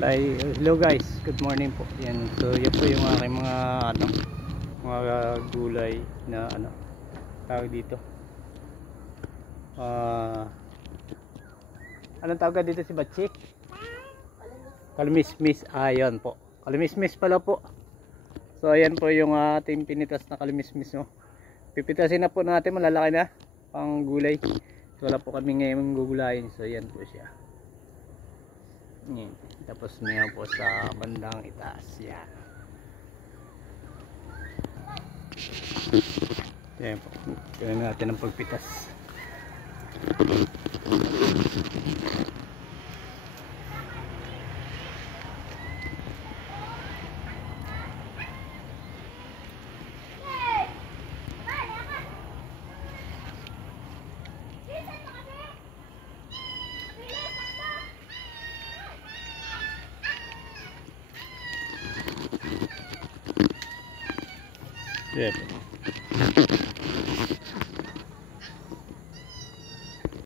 Hello guys, good morning po. Yan, so yan po yung aking mga mga gulay na tawag dito. Anong tawag dito si Batchik? Kalmismis. Ayan po. Kalmismis pala po. So ayan po yung ating pinitas na kalmismis, no. Pipitasin na po natin, malalaki na pang gulay. So wala po kami ngayon gugulayin. So ayan po siya. Yan. Tapos niya po sa bandang itaas yan. Yan po. Tignan natin ang pagpitas. Yan.